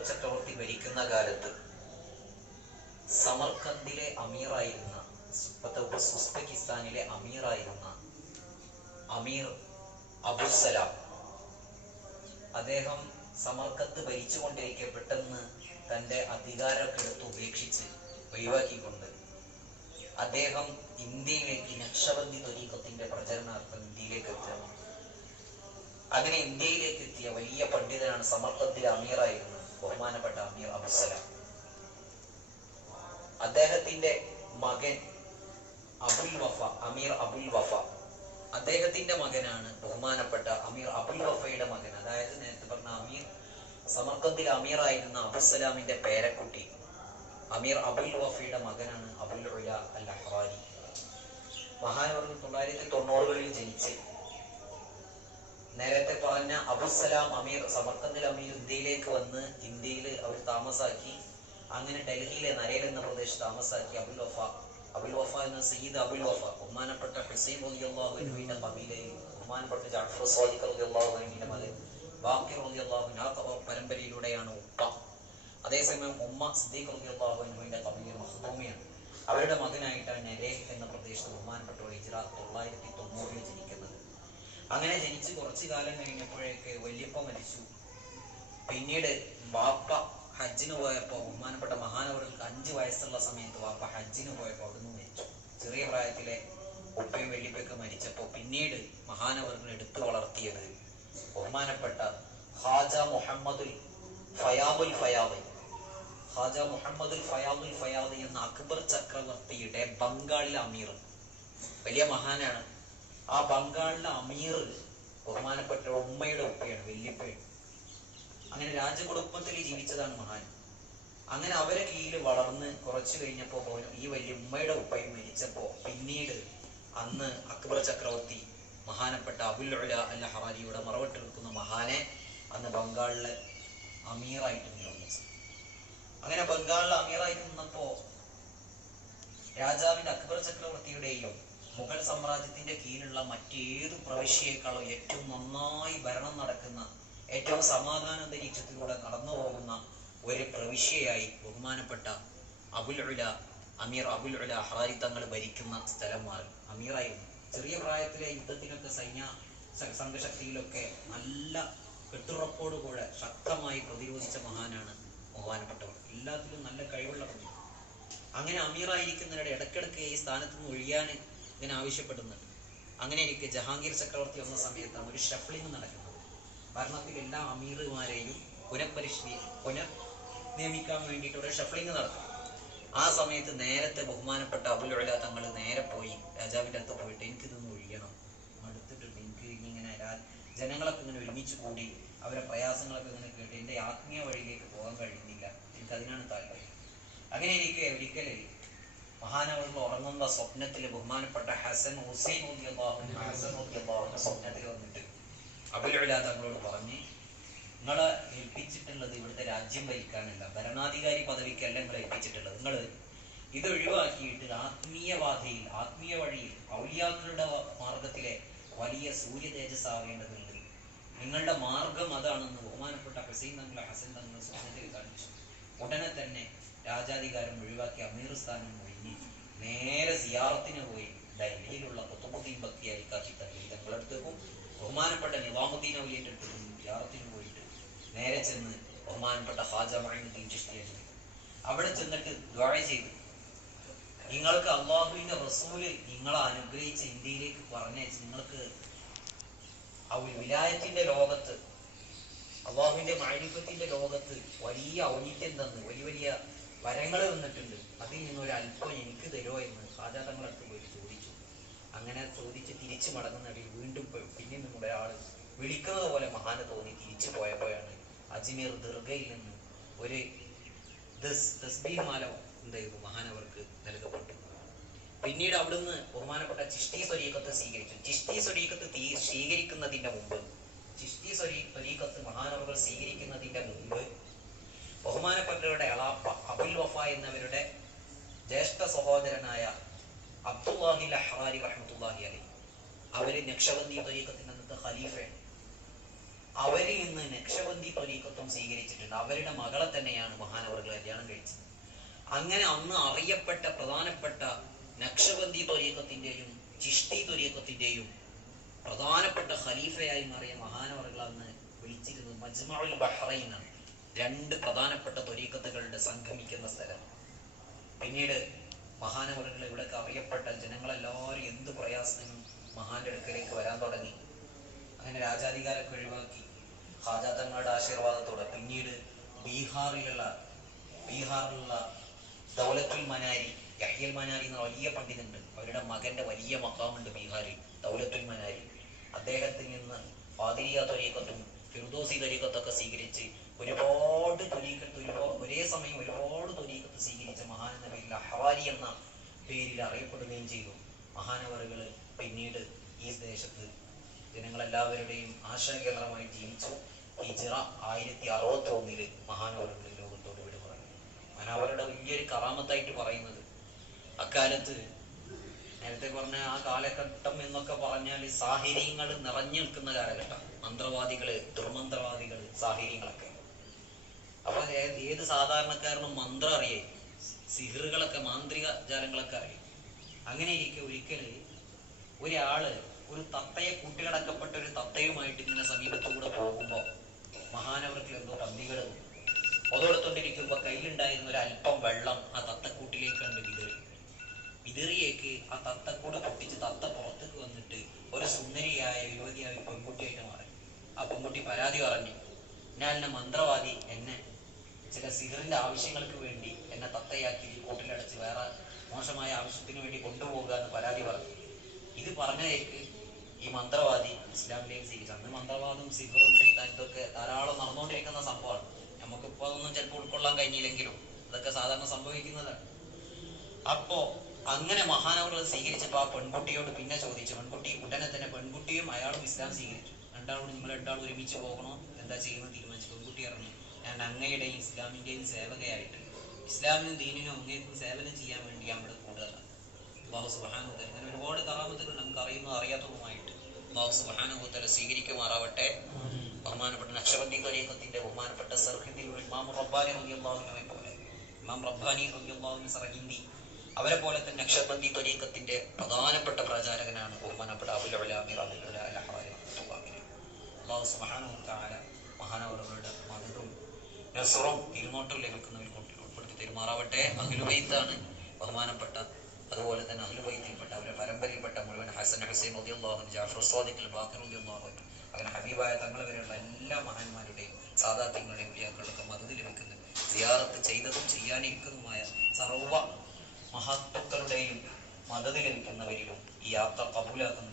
അക്ബർ ചക്രവർത്തി ഭരിക്കുന്ന കാലത്ത് സമർക്കന്ദിലെ അമീറായിരുന്ന ഉസ്ബെക്കിസ്ഥാനിലെ അമീറായിരുന്ന അമീർ അബുസലാം അദ്ദേഹം സമർക്കത്ത് ഭരിച്ചുകൊണ്ടിരിക്കെ പെട്ടെന്ന് തന്റെ അധികാരമൊക്കെ എടുത്ത് ഉപേക്ഷിച്ച് ഒഴിവാക്കിക്കൊണ്ട് അദ്ദേഹം ഇന്ത്യയിലേക്ക് നക്ഷബന്ധി തൊരീക്കത്തിന്റെ പ്രചരണാർത്ഥം ഇന്ത്യയിലേക്ക് എത്തുകയാണ്. അങ്ങനെ ഇന്ത്യയിലേക്ക് എത്തിയ വലിയ പണ്ഡിതനാണ് സമർക്കത്തിലെ അമീറായിരുന്ന. ബഹുമാനപ്പെട്ട അമീർ അബുസലാം അദ്ദേഹത്തിന്റെ മകൻ അബുൽ വഫ അമീർ അബുൽ വഫ. അദ്ദേഹത്തിന്റെ മകനാണ് ബഹുമാനപ്പെട്ട അമീർ അബുൽ വഫയുടെ മകൻ. അതായത് നേരത്തെ പറഞ്ഞ അമീർ സമർക്കത്തിൽ അമീറായിരുന്ന അബുസലാമിന്റെ പേരക്കുട്ടി. അമീർ അബുൽ വഫയുടെ മകനാണ് അബുൽ ഉല അൽ അഹ്റാരി മഹാനവർ തൊള്ളായിരത്തി തൊണ്ണൂറുകളിൽ ജനിച്ച് നേരത്തെ പറഞ്ഞ അബുസലാം അമീർ സമർക്കന്ദിൽ അമീർ ഇന്ത്യയിലേക്ക് വന്ന് ഇന്ത്യയിൽ അവർ താമസാക്കി. അങ്ങനെ ഡൽഹിയിലെ നരേൽ എന്ന പ്രദേശത്ത് താമസാക്കി അബുൽ വഫ. അബുൽ വഫ എന്ന സയ്യിദ് അബുൽ വഫ. ബഹുമാനപ്പെട്ട ഹുസൈൻ അൻഹുവിന്റെ കബീലയിൽ ബഹുമാനപ്പെട്ട ജാഫർ മകൻ ബാക്കി ക- പരമ്പരയിലൂടെയാണ് ഉപ്പ. അതേസമയം ഉമ്മ സിദ്ദീഖ് അൻഹുവിന്റെ കബീല മഖ്ദൂമിയാണ് അവരുടെ മകനായിട്ടാണ് നരേ എന്ന പ്രദേശത്ത് ബഹുമാനപ്പെട്ട ഹിജ്റ തൊള്ളായിരത്തി തൊണ്ണൂറിൽ ജനിക്കുന്നത്. അങ്ങനെ ജനിച്ച് കുറച്ചു കാലം കഴിഞ്ഞപ്പോഴേക്ക് വല്യപ്പ മരിച്ചു. പിന്നീട് വാപ്പ ഹജ്ജിന് പോയപ്പോ ബഹുമാനപ്പെട്ട മഹാനവർക്ക് അഞ്ച് വയസ്സുള്ള സമയത്ത് വാപ്പ ഹജ്ജിന് പോയപ്പോ അവിടുന്ന് മരിച്ചു. ചെറിയ പ്രായത്തിലെ ഉപ്പയും വെള്ളിപ്പൊക്കെ മരിച്ചപ്പോ പിന്നീട് മഹാനവറിനെ എടുത്തു വളർത്തിയത് ബഹുമാനപ്പെട്ട ഹാജ മുഹമ്മദുൽ ഫയാബുൽ ഫയാബ് ഹാജ മുഹമ്മദുൽ ഫയാബുൽ ഫയാദ് എന്ന അക്ബർ ചക്രവർത്തിയുടെ ബംഗാളിലെ അമീർ. വലിയ മഹാനാണ്. ആ ബംഗാളിലെ അമീർ ബഹുമാനപ്പെട്ട ഉമ്മയുടെ ഉപ്പയാണ് വല്യപ്പയാണ്. അങ്ങനെ രാജകുടുംബത്തിൽ ജീവിച്ചതാണ് മഹാൻ. അങ്ങനെ അവരെ കീഴിൽ വളർന്ന് കുറച്ചു കഴിഞ്ഞപ്പോ പോലും ഈ വലിയ ഉമ്മയുടെ ഉപ്പയും മരിച്ചപ്പോ പിന്നീട് അന്ന് അക്ബർ ചക്രവർത്തി മഹാനപ്പെട്ട അബുൽ ഉല അല്ല ഹവാരിയുടെ മറവിട്ട് നിൽക്കുന്ന മഹാനെ അന്ന് ബംഗാളിലെ അമീറായിട്ട് നിയോഗിച്ചു അങ്ങനെ ബംഗാളിലെ അമീറായിട്ട് നിന്നപ്പോ രാജാവിന്റെ അക്ബർ ചക്രവർത്തിയുടെയും മുഗൾ സാമ്രാജ്യത്തിന്റെ കീഴിലുള്ള മറ്റേതു പ്രവിശ്യയെക്കാളും ഏറ്റവും നന്നായി ഭരണം നടക്കുന്ന ഏറ്റവും സമാധാന അന്തരീക്ഷത്തിലൂടെ കടന്നു പോകുന്ന ഒരു പ്രവിശ്യയായി ബഹുമാനപ്പെട്ട അബുൽ ഉല അമീർ അബുൽ ഉല ഹറാരി തങ്ങൾ ഭരിക്കുന്ന സ്ഥലം മാറി. അമീറായിരുന്നു. ചെറിയ പ്രായത്തിലെ യുദ്ധത്തിനൊക്കെ സൈന്യ സംഘശക്തിയിലൊക്കെ നല്ല കെട്ടുറപ്പോടുകൂടെ ശക്തമായി പ്രതിരോധിച്ച മഹാനാണ് ബഹുമാനപ്പെട്ടവർ. എല്ലാത്തിലും നല്ല കഴിവുള്ള അങ്ങനെ അമീറായിരിക്കുന്നവരുടെ ഇടക്കിടക്ക് ഈ സ്ഥാനത്ത് നിന്ന് ഒഴിയാൻ ഇങ്ങനെ ആവശ്യപ്പെടുന്നുണ്ട്. അങ്ങനെ എനിക്ക് ജഹാംഗീർ ചക്രവർത്തി വന്ന സമയത്താണ് ഒരു ഷഫ്ലിംഗ് നടക്കുന്നത്. ഭരണത്തിൽ എല്ലാ അമീറുമാരെയും പുനഃപരിശീലി പുനർ നിയമിക്കാൻ വേണ്ടിയിട്ട് ഒരു ഷഫ്ലിംഗ് നടത്തും. ആ സമയത്ത് നേരത്തെ ബഹുമാനപ്പെട്ട അബുലുള്ള തങ്ങൾ നേരെ പോയി രാജാവിന്റെ അടുത്ത് പോയിട്ട് എനിക്കിതൊന്ന് ഒഴിയണം. മടുത്തിട്ടുണ്ട്. എനിക്ക് ഇങ്ങനെ ജനങ്ങളൊക്കെ ഇങ്ങനെ ഒരുമിച്ച് കൂടി അവരെ പ്രയാസങ്ങളൊക്കെ ഇങ്ങനെ കേട്ട് എന്റെ ആത്മീയ വഴിയിലേക്ക് പോകാൻ കഴിയുന്നില്ല എനിക്ക് അതിനാണ് താല്പര്യം. അങ്ങനെ എനിക്ക് ഒരിക്കലേ മഹാനവറുകൾ ഉറങ്ങുന്ന സ്വപ്നത്തിൽ ബഹുമാനപ്പെട്ട ഹസൻ ഹുസൈൻ ഹസൻ സ്വപ്നത്തിൽ വന്നിട്ട് അബുലുള്ള തങ്ങളോട് പറഞ്ഞ് നിങ്ങളെ ഏൽപ്പിച്ചിട്ടുള്ളത് ഇവിടുത്തെ രാജ്യം ഭരിക്കാനല്ല ഭരണാധികാരി പദവിക്കല്ല നിങ്ങളെ ഏൽപ്പിച്ചിട്ടുള്ളത്. നിങ്ങൾ ഇത് ഒഴിവാക്കിയിട്ട് ആത്മീയവാധയിൽ ആത്മീയ വഴിയിൽ ഔലിയാക്കളുടെ മാർഗത്തിലെ വലിയ സൂര്യ തേജസ് ആവേണ്ടതുണ്ട്. നിങ്ങളുടെ മാർഗം അതാണെന്ന് ബഹുമാനപ്പെട്ട ഹസൈൻ തങ്ങളെ ഹസൻ തങ്ങൾ സ്വപ്നത്തിൽ കാണിച്ചു. ഉടനെ തന്നെ രാജാധികാരം ഒഴിവാക്കി അമീർ സ്ഥാനം നേരെ സിയാറത്തിന് പോയി. ഡൽഹിയിലുള്ള കുത്തുബുദ്ദീൻ ഭക്തിയായി കാച്ചി തങ്ങൾ അടുത്തേക്കും ബഹുമാനപ്പെട്ട നിവാമുദ്ദീൻ ഔലിയന്റെ അടുത്തേക്കും സിയാറത്തിന് പോയിട്ട് നേരെ ചെന്ന് ബഹുമാനപ്പെട്ട ഹാജ മഹീദ്ദീൻ ചിഷ്ടിയാണ് അവിടെ ചെന്നിട്ട് ദ്വാഴ ചെയ്തു. നിങ്ങൾക്ക് അള്ളാഹുവിന്റെ റസൂൽ നിങ്ങളെ അനുഗ്രഹിച്ച ഇന്ത്യയിലേക്ക് പറഞ്ഞയച്ച് നിങ്ങൾക്ക് വിലായത്തിന്റെ ലോകത്ത് അള്ളാഹുവിന്റെ മാലിപ്പത്തിന്റെ ലോകത്ത് വലിയ ഔന്നിത്യം തന്ന് വലിയ വലിയ വരങ്ങൾ തന്നിട്ടുണ്ട്. അതിൽ നിന്ന് ഒരു അല്പം എനിക്ക് തരുമോ എന്ന് സാജാതങ്ങളടുത്ത് പോയി ചോദിച്ചു. അങ്ങനെ ചോദിച്ച് തിരിച്ചു മടങ്ങുന്നതിൽ വീണ്ടും പിന്നിൽ പിന്നെ ഒരാൾ വിളിക്കുന്നത് പോലെ മഹാന് തോന്നി തിരിച്ചു പോയപ്പോഴാണ് അജ്മീർ ദുർഗയിൽ നിന്ന് ഒരു ദസ് തസ്ബീഹ് മാല എന്ത് ചെയ്തു മഹാനവർക്ക് നൽകപ്പെട്ടു പിന്നീട് അവിടുന്ന് ബഹുമാനപ്പെട്ട ചിഷ്ടി സ്വരീകത്ത് സ്വീകരിച്ചു. ചിഷ്ടി സ്വരീകത്ത് തീ- സ്വീകരിക്കുന്നതിന്റെ മുമ്പ് ചിഷ്ടി സ്വരീ സ്വരീകത്ത് മഹാനവർ സ്വീകരിക്കുന്നതിന്റെ മുമ്പ് ബഹുമാനപ്പെട്ടവരുടെ അളാപ്പ അബുൽ വഫ എന്നവരുടെ ജ്യേഷ്ഠ സഹോദരനായ അബ്ദുല്ലാഹി അഹ്റാരി റഹ്മത്തുല്ലാഹി അലി. അവർ നക്ഷബന്ദി തൊരീക്കത്തിൽ അന്നത്തെ ഖലീഫയാണ്. അവർ ഇന്ന് നക്ഷബന്ദി തൊരീക്കത്വം സ്വീകരിച്ചിട്ടുണ്ട്. അവരുടെ മകളെ തന്നെയാണ് മഹാനവർ കല്യാണം കഴിച്ചത്. അങ്ങനെ അന്ന് അറിയപ്പെട്ട പ്രധാനപ്പെട്ട നക്ഷബന്ദി തൊരീക്കത്തിന്റെയും ചിഷ്ടി തൊരീക്കത്തിന്റെയും പ്രധാനപ്പെട്ട ഖലീഫയായി മാറിയ മഹാനവറുകൾ അന്ന് വിളിച്ചിരുന്നത് മജ്മഉൽ ബഹ്റൈൻ രണ്ട് പ്രധാനപ്പെട്ട തൊരീക്കത്തുകളുടെ സംഗമിക്കുന്ന സ്ഥലം. പിന്നീട് മഹാനവറുകൾ ഇവിടേക്ക് അറിയപ്പെട്ട ജനങ്ങളെല്ലാവരും എന്ത് പ്രയാസത്തിനും മഹാന്റെ അടുക്കലേക്ക് വരാൻ തുടങ്ങി. അങ്ങനെ രാജാധികാരമൊക്കെ ഒഴിവാക്കി. ഹാജാതങ്ങളുടെ ആശീർവാദത്തോടെ പിന്നീട് ബീഹാറിലുള്ള ബീഹാറിലുള്ള ദൗലത്തുൽ മനാരി യഹ്യൽ മനാരി എന്ന വലിയ പണ്ഡിതുണ്ട്. അവരുടെ മകന്റെ വലിയ മക്കാമുണ്ട് ബീഹാറിൽ ദൗലത്തുൽ മനാരി. അദ്ദേഹത്തിൽ നിന്ന് ഫാദിരിയ തൊരീക്കത്തും ഫിർദോസി തൊരീക്കത്തൊക്കെ സ്വീകരിച്ച് ഒരുപാട് തൊലീക്കത്ത് ഒരുപാട് ഒരേ സമയം ഒരുപാട് തൊലീക്കത്ത് സ്വീകരിച്ച മഹാനവരിൽ അഹ്വാലി എന്ന പേരിൽ അറിയപ്പെടുകയും ചെയ്തു. മഹാനവറുകൾ പിന്നീട് ഈ ദേശത്ത് ജനങ്ങളെല്ലാവരുടെയും ആശാകേന്ദ്രമായി ജീവിച്ചു. ഹിജ്റ ആയിരത്തി അറുപത്തി ഒന്നിൽ മഹാനവറുകൾ ലോകത്തോട് വിട പറഞ്ഞു. മഹാനവറുടെ വലിയൊരു കറാമത്തായിട്ട് പറയുന്നത് അക്കാലത്ത് നേരത്തെ പറഞ്ഞ ആ കാലഘട്ടം എന്നൊക്കെ പറഞ്ഞാൽ സാഹചര്യങ്ങൾ നിറഞ്ഞു നിൽക്കുന്ന കാലഘട്ടം. മന്ത്രവാദികൾ ദുർമന്ത്രവാദികൾ സാഹിര്യങ്ങളൊക്കെ. അപ്പൊ ഏത് സാധാരണക്കാരനും മന്ത്രം അറിയേ. സിഹറുകളൊക്കെ മാന്ത്രിക ജാലങ്ങളൊക്കെ അറിയും. അങ്ങനെ ഇരിക്കെ ഒരിക്കൽ ഒരാൾ ഒരു തത്തയെ കൂട്ടിലടക്കപ്പെട്ട ഒരു തത്തയുമായിട്ട് ഇങ്ങനെ സമീപത്തൂടെ പോകുമ്പോ മഹാനവർക്ക് എന്തോ കമ്പികൾ ഒതോടത്തോണ്ടിരിക്കുമ്പോ കയ്യിലുണ്ടായിരുന്ന ഒരു അല്പം വെള്ളം ആ തത്തക്കൂട്ടിലേക്ക് കണ്ട് വിതറി. വിതറിയേക്ക് ആ തത്തക്കൂട് പൊട്ടിച്ച് തത്ത പുറത്തേക്ക് വന്നിട്ട് ഒരു സുന്ദരിയായ യുവതിയായ പെൺകുട്ടിയായിട്ട് മാറി. ആ പെൺകുട്ടി പരാതി പറഞ്ഞു ഞാൻ എന്നെ മന്ത്രവാദി എന്നെ ചില സിഹറിന്റെ ആവശ്യങ്ങൾക്ക് വേണ്ടി എന്നെ തത്തയാക്കി കൂട്ടിലടച്ച് വേറെ മോശമായ ആവശ്യത്തിന് വേണ്ടി കൊണ്ടുപോകുക എന്ന് പരാതി പറഞ്ഞു. ഇത് പറഞ്ഞേക്ക് ഈ മന്ത്രവാദി ഇസ്ലാമിലേക്ക് സ്വീകരിച്ചു അന്ന് മന്ത്രവാദം സിഹറും ഇതൊക്കെ ധാരാളം നടന്നുകൊണ്ടിരിക്കുന്ന സംഭവമാണ്. നമുക്കിപ്പോ അതൊന്നും ചിലപ്പോൾ ഉൾക്കൊള്ളാൻ കഴിഞ്ഞില്ലെങ്കിലും അതൊക്കെ സാധാരണ സംഭവിക്കുന്നതാണ്. അപ്പോ അങ്ങനെ മഹാനവറുകൾ സ്വീകരിച്ചപ്പോ ആ പെൺകുട്ടിയോട് പിന്നെ ചോദിച്ചു. പെൺകുട്ടി ഉടനെ തന്നെ പെൺകുട്ടിയും അയാളും ഇസ്ലാം സ്വീകരിച്ചു. രണ്ടാളോട് നിങ്ങൾ രണ്ടാളും ഒരുമിച്ച് പോകണോ? എന്താ ചെയ്യുമെന്ന് തീരുമാനിച്ചു? പെൺകുട്ടി പറഞ്ഞു ഞാൻ അങ്ങയുടെയും ഇസ്ലാമിന്റെയും സേവകയായിട്ട്. ഇസ്ലാമിനും ദീനിനും അങ്ങേക്കും സേവനം ചെയ്യാൻ വേണ്ടി ഞാൻ ഇവിടെ കൂടുതലാണ് അള്ളാഹു സുബാനുത്തല അങ്ങനെ ഒരുപാട് കറാമത്തുകൾ നമുക്ക് അറിയുന്നതും അറിയാത്തതുമായിട്ട് അള്ളാഹു സുബാനുത്തല സ്വീകരിക്കുമാറാവട്ടെ. ബഹുമാനപ്പെട്ട നക്ഷബന്ദി ത്വരീഖത്തിന്റെ ബഹുമാനപ്പെട്ട സർഹിന്ദി ഇമാം റബ്ബാനി റളിയല്ലാഹുവിനെ പോലെ. ഇമാം റബ്ബാനി റളിയല്ലാഹുവിന് സർഹിന്ദി. അവരെ പോലെ തന്നെ നക്ഷബന്ദി ത്വരീഖത്തിന്റെ പ്രധാനപ്പെട്ട പ്രചാരകനാണ് ബഹുമാനപ്പെട്ട അബുൽ റളിയല്ലാഹു അൻഹു റഹ്മത്തുള്ളാഹി അള്ളാഹു തആല മഹാനവറുകളുടെ മതവും രസറും തിരുനോട്ടവും ലഭിക്കുന്നവരിൽ കൊണ്ട് ഉൾപ്പെടുത്തി പെരുമാറാവട്ടെ അഖിലുബൈത്താണ് ബഹുമാനപ്പെട്ട അതുപോലെ തന്നെ അഖിലുബൈത്തിൽപ്പെട്ട അവരുടെ പരമ്പരയിൽപ്പെട്ട മുഴുവൻ ഹസൻ ഹസൈൻ ഉദ്യോഗം ജാഫർ സ്വാദിക്കൽ റളിയല്ലാഹു അൻഹു അങ്ങനെ ഹബീബായ തങ്ങൾ വരെയുള്ള എല്ലാ മഹാന്മാരുടെയും സാധാത്യങ്ങളുടെയും പ്രിയാക്കളൊക്കെ മദത് ലഭിക്കുന്നു. സിയാറത്ത് ചെയ്തതും ചെയ്യാനിരിക്കുന്നതുമായ സർവ മഹാത്മക്കളുടെയും മദത് ലഭിക്കുന്നവരിലും ഈ യാത്ര കബൂലാക്കുന്ന